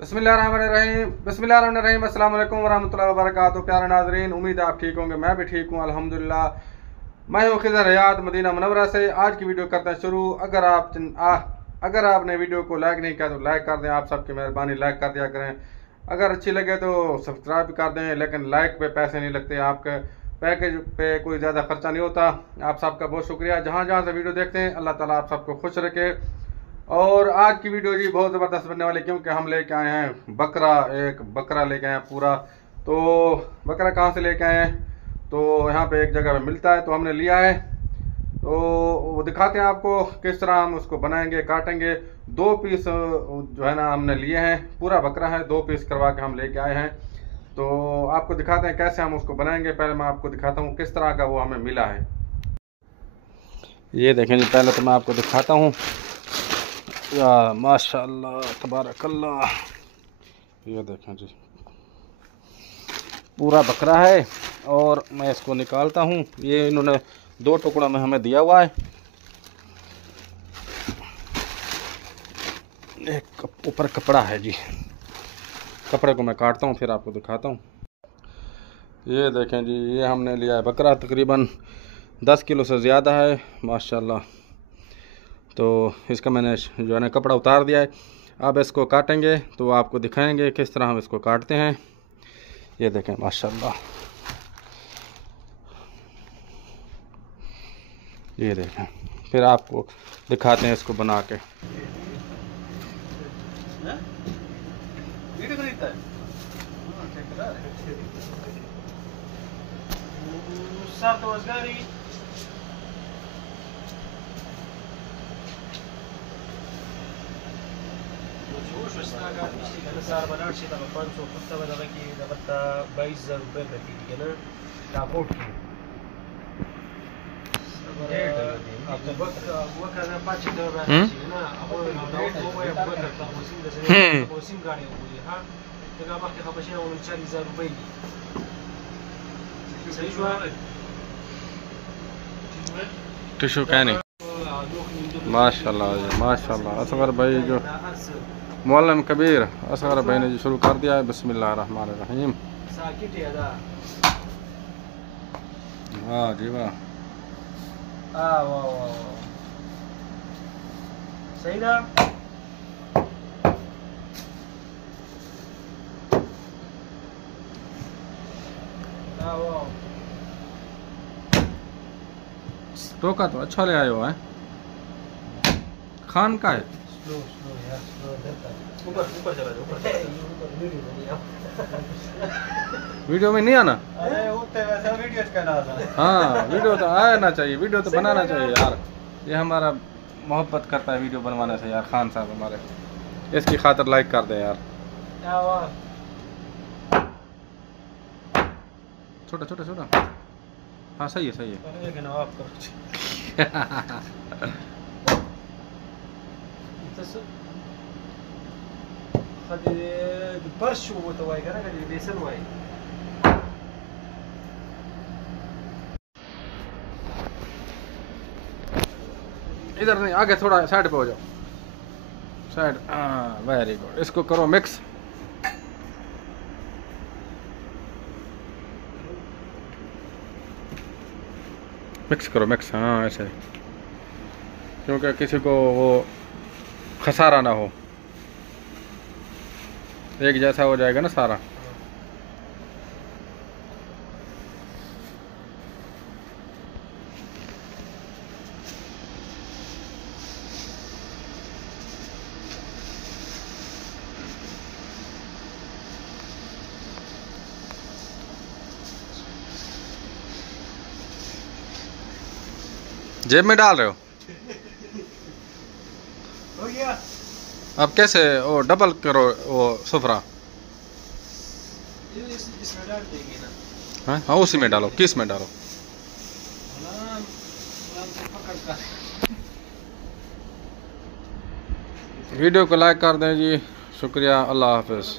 बिस्मिल्लाहिर्रहमानिर्रहीम अस्सलाम वालेकुम वरहमतुल्लाहि वबरकातुहू। प्यारे नाज़रीन, उम्मीद है आप ठीक होंगे। मैं भी ठीक हूँ अल्हम्दुलिल्लाह। मैं हूँ खिज़र हयात मदीना मुनव्वरा से। आज की वीडियो करते हैं शुरू। अगर आपने वीडियो को लाइक नहीं किया तो लाइक कर दें, आप सबकी मेहरबानी, लाइक कर दिया करें। अगर अच्छी लगे तो सब्सक्राइब कर दें, लेकिन लाइक पे पैसे नहीं लगते, आपके पैकेज पे कोई ज़्यादा खर्चा नहीं होता। आप सबका बहुत शुक्रिया जहाँ जहाँ से वीडियो देखते हैं। अल्लाह ताला आप सबको खुश रखे। और आज की वीडियो जी बहुत ज़बरदस्त बनने वाली, क्योंकि हम लेके आए हैं बकरा। एक बकरा लेके आए हैं पूरा। तो बकरा कहाँ से लेके आए हैं, तो यहाँ पे एक जगह पे मिलता है, तो हमने लिया है। तो वो दिखाते हैं आपको किस तरह हम उसको बनाएंगे, काटेंगे। 2 पीस जो है ना हमने लिए हैं, पूरा बकरा है, 2 पीस करवा के हम लेके आए हैं। तो आपको दिखाते हैं कैसे हम उसको बनाएंगे। पहले मैं आपको दिखाता हूँ किस तरह का वो हमें मिला है। ये देखें जी, पहले तो मैं आपको दिखाता हूँ। या माशाअल्लाह तबारकल्लाह, ये देखें जी पूरा बकरा है। और मैं इसको निकालता हूँ। ये इन्होंने 2 टुकड़ा में हमें दिया हुआ है। एक ऊपर कपड़ा है जी, कपड़े को मैं काटता हूँ फिर आपको दिखाता हूँ। ये देखें जी, ये हमने लिया है बकरा, तकरीबन 10 किलो से ज़्यादा है माशाअल्लाह। तो इसका मैंने जो है ना कपड़ा उतार दिया है। अब इसको काटेंगे तो आपको दिखाएंगे किस तरह हम इसको काटते हैं। ये देखें माशाअल्लाह, ये देखें, फिर आपको दिखाते हैं इसको बना के। टिशू क्या नहीं, माशाल्लाह जी माशाल्लाह। असगर भाई जो मौलम कबीर असगर भाई ने जो शुरू कर दिया है। बिस्मिल्लाहिर्रहमानिर्रहीम। वाह जी वाह, सही ना। टोका तो अच्छा ले आए हो है, खान का है। स्लो स्लो यार, स्लो ऊपर ऊपर चला जाओ, ऊपर वीडियो में नहीं आना। अरे होते वैसे वीडियो का ना था। हाँ, वीडियो तो आना चाहिए, वीडियो तो बनाना चाहिए यार। ये हमारा मोहब्बत करता है वीडियो बनवाने से यार, खान साहब हमारे, इसकी खातिर लाइक कर दे यार। छोटा छोटा छोटा, हाँ सही है सही है। इधर नहीं, आगे थोड़ा साइड पे हो जाओ, साइड। हाँ वेरी गुड। इसको करो मिक्स। मिक्स करो मिक्स, हाँ ऐसे, क्योंकि किसी को वो खसारा ना हो, एक जैसा हो जाएगा ना सारा। जेब में डाल रहे हो? हो गया। अब कैसे वो डबल करो वो सुफरा? इसमें डाल देंगे ना। हाँ हाँ, उसी में डालो, किस में डालो। वीडियो को लाइक कर दें जी, शुक्रिया, अल्लाह हाफिज़।